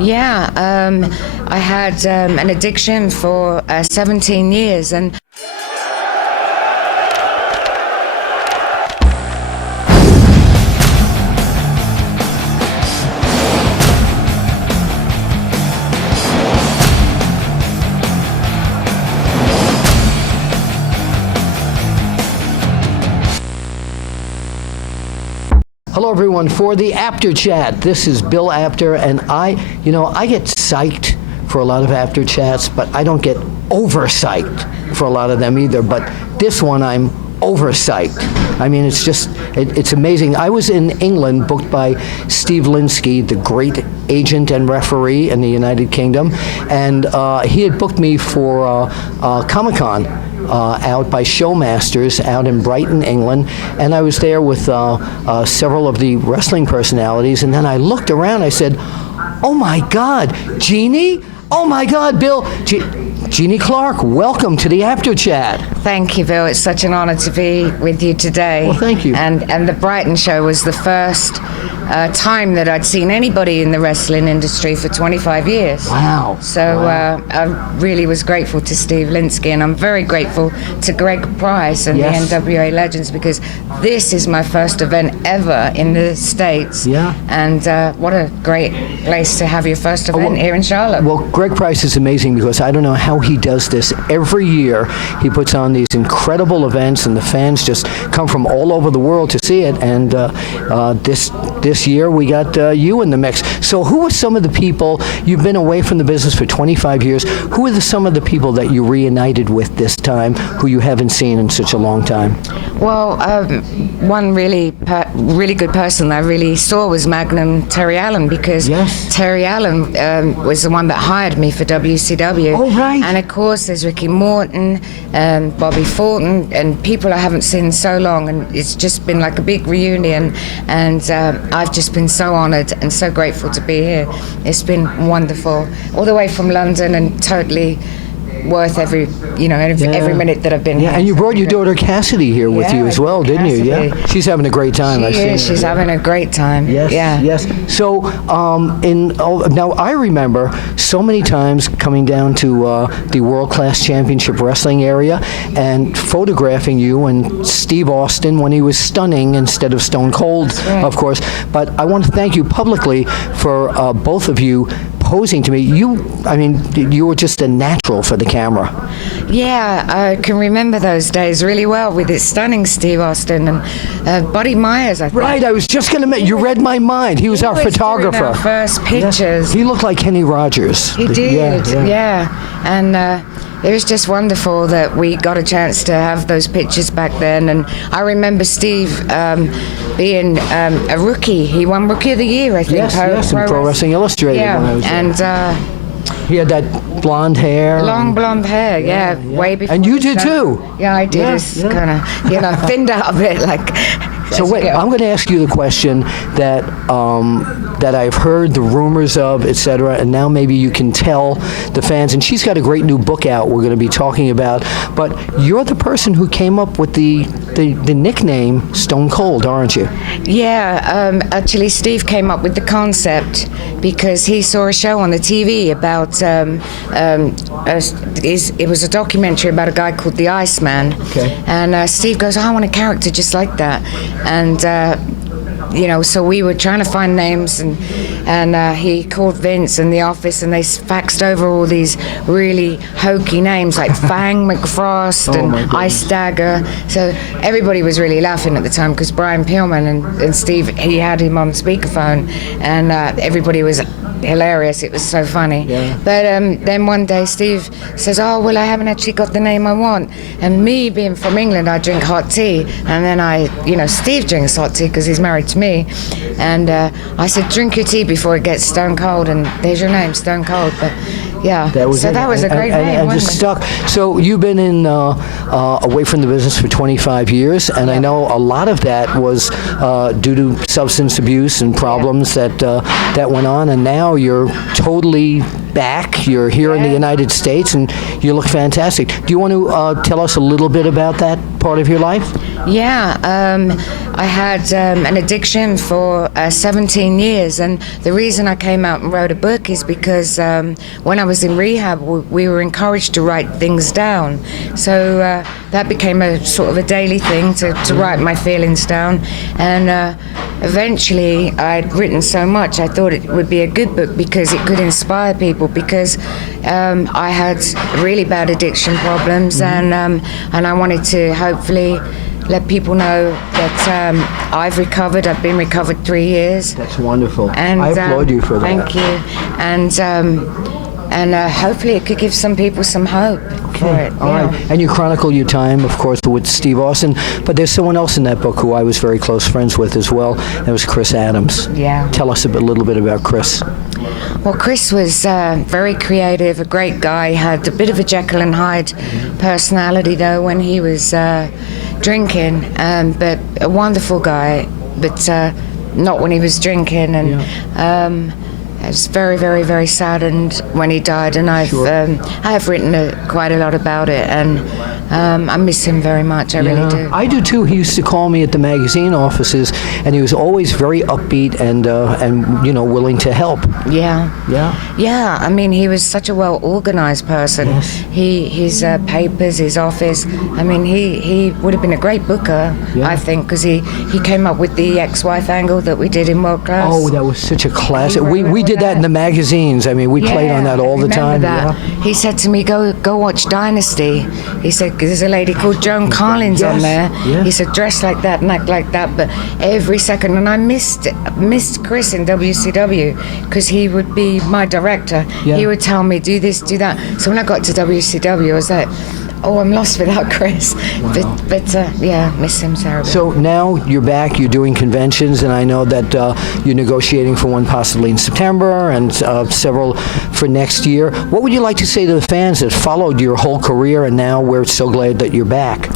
Yeah, I had an addiction for 17 years, and Hello, everyone. For the After Chat, this is Bill Apter, and I get psyched for a lot of After Chats, but I don't get over-psyched for a lot of them either. But this one, I'm over-psyched. I mean, it's amazing. I was in England, booked by Steve Linsky, the great agent and referee in the United Kingdom, and he had booked me for Comic-Con. Out by Showmasters out in Brighton, England, and I was there with several of the wrestling personalities, and then I looked around, I said, oh my God, Jeanie? Oh my God, Bill, Jeanie Clarke, welcome to the After Chat. thank you, Bill. It's such an honor to be with you today. Well, thank you. And the Brighton show was the first time that I'd seen anybody in the wrestling industry for 25 years. Wow. So Wow. I really was grateful to Steve Linsky, and I'm very grateful to Greg Price and Yes. the NWA Legends, because this is my first event ever in the States. Yeah. And what a great place to have your first event here in Charlotte. Well, Greg Price is amazing because I don't know how he does this. Every year he puts on these incredible events, and the fans just come from all over the world to see it. And this year we got you in the mix. So who are some of the people, you've been away from the business for 25 years, who are some of the people that you reunited with this time who you haven't seen in such a long time? Well, one really good person I really saw was Magnum Terry Allen, because Yes. Terry Allen was the one that hired me for WCW. Oh, right. And of course, there's Ricky Morton, Bobby Fulton, and people I haven't seen in so long, and it's just been like a big reunion. And I've just been so honored and so grateful to be here. It's been wonderful, all the way from London, and totally worth every minute that I've been here. Yeah, and you brought your daughter Cassidy here with you as well, didn't you? Yeah, Cassidy. she's having a great time. I've seen her. She's having a great time. Yes, Yeah. yes. So, now I remember so many times coming down to the World Class Championship Wrestling area and photographing you and Steve Austin when he was stunning instead of Stone Cold, right. of course. But I want to thank you publicly for both of you posing to me. You were just a natural for the camera. Yeah, I can remember those days really well with his stunning Steve Austin and Buddy Myers, I think. Right, I was just going to mention, you read my mind. He was our Doing photographer. our first pictures. He looked like Kenny Rogers. He did, yeah. And it was just wonderful that we got a chance to have those pictures back then. And I remember Steve being a rookie. He won Rookie of the Year, I think. Yes, in Pro Wrestling Illustrated. Yeah, When I was there. and He had that blonde hair. long blonde hair, yeah, way before. And you the did show. too. Yeah, I did. Yeah, It's yeah. kind of, thinned out a bit, like. So wait, I'm going to ask you the question that that I've heard the rumors of, etc., and now maybe you can tell the fans. And she's got a great new book out we're going to be talking about. But you're the person who came up with the nickname Stone Cold, aren't you? Yeah, actually, Steve came up with the concept because he saw a show on the TV about. It was a documentary about a guy called the Iceman. Okay. And Steve goes, I want a character just like that. And so we were trying to find names, and he called Vince in the office, and they faxed over all these really hokey names like Fang McFrost and Ice Dagger. So everybody was really laughing at the time because Brian Pillman and Steve, he had him on speakerphone, and everybody was hilarious. It was so funny. Yeah. But then one day Steve says, oh, well, I haven't actually got the name I want. And me being from England, I drink hot tea. And then Steve drinks hot tea because he's married to me. And I said, drink your tea before it gets stone cold. And there's your name, Stone Cold. But yeah, That was a great name, and wasn't just it? stuck. So you've been in away from the business for 25 years, and I know a lot of that was due to substance abuse and problems that went on, and now you're totally back. You're here in the United States, and you look fantastic. Do you want to tell us a little bit about that part of your life? Yeah, I had an addiction for 17 years, and the reason I came out and wrote a book is because when I was in rehab, we were encouraged to write things down. So that became a sort of a daily thing to write my feelings down. And eventually, I'd written so much, I thought it would be a good book because it could inspire people, because I had really bad addiction problems, and I wanted to hopefully let people know that I've recovered. I've been recovered 3 years. That's wonderful. And I applaud you for that. Thank you. And hopefully it could give some people some hope for it. All right. And you chronicle your time, of course, with Steve Austin, but there's someone else in that book who I was very close friends with as well. That was Chris Adams. Yeah. Tell us a little bit about Chris. Well, Chris was very creative, a great guy. Had a bit of a Jekyll and Hyde personality, though, when he was drinking, but a wonderful guy, but not when he was drinking. And I was very, very, very saddened when he died, and I have written quite a lot about it, and I miss him very much. I really do. I do too. He used to call me at the magazine offices, and he was always very upbeat and willing to help. Yeah. I mean, he was such a well organized person. Yes. His papers, his office. I mean, he would have been a great booker, I think, because he came up with the ex-wife angle that we did in World Class. Oh, that was such a classic. We did that in the magazines. I mean, we played on that all the time. That. Yeah. He said to me, go watch Dynasty. He said, there's a lady called Joan Collins on there. Yes. He said, dress like that and act like that, but every second. And I missed Chris in WCW because he would be my director. Yeah. He would tell me, do this, do that. So when I got to WCW, I was like, oh, I'm lost without Chris. Wow. But miss him terribly. So now you're back, you're doing conventions, and I know that you're negotiating for one possibly in September and several for next year. What would you like to say to the fans that followed your whole career, and now we're so glad that you're back?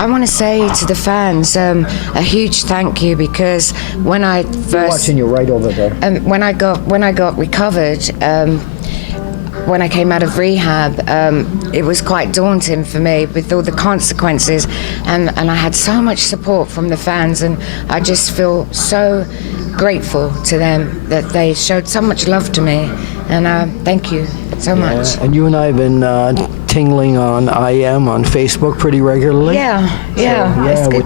I want to say to the fans a huge thank you, because when I first... You're watching you right over there. When I got recovered, when I came out of rehab, it was quite daunting for me with all the consequences, and I had so much support from the fans, and I just feel so grateful to them that they showed so much love to me, and thank you so much. And you and I have been tingling on IM on Facebook pretty regularly.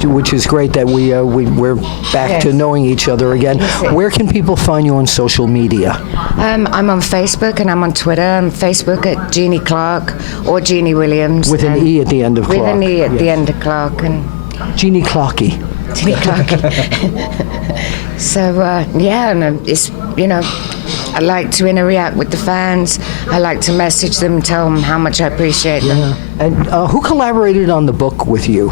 Which is great that we're back to knowing each other again. Where can people find you on social media? I'm on Facebook and I'm on Twitter. I'm Facebook at Jeanie Clarke or Jeanie Williams. With an E at the end of Clarke. With an E at the end of Clarke. And Jeanie Clarke. Jeanie Clarke. So, and it's, I like to interact with the fans. I like to message them, tell them how much I appreciate them. And who collaborated on the book with you?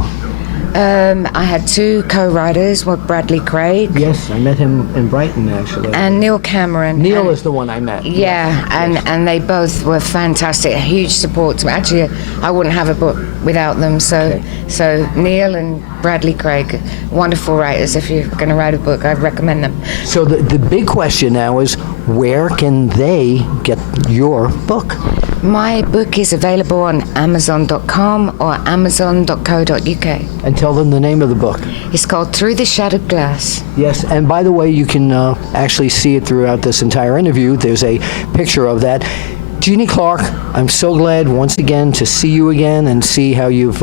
I had two co-writers, Bradley Craig. Yes, I met him in Brighton, actually. And Neil Cameron. Neil is the one I met. Yeah, and they both were fantastic, a huge support to me. Actually, I wouldn't have a book without them. So Neil and Bradley Craig, wonderful writers. If you're going to write a book, I'd recommend them. So the big question now is, where can they get your book? My book is available on Amazon.com or Amazon.co.uk. And tell them the name of the book. It's called Through the Shattered Glass. Yes, and by the way, you can actually see it throughout this entire interview. There's a picture of that. Jeanie Clarke, I'm so glad once again to see you again and see how you've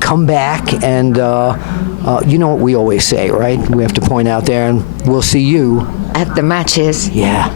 come back. And you know what we always say, right? We have to point out there, and we'll see you at the matches. Yeah.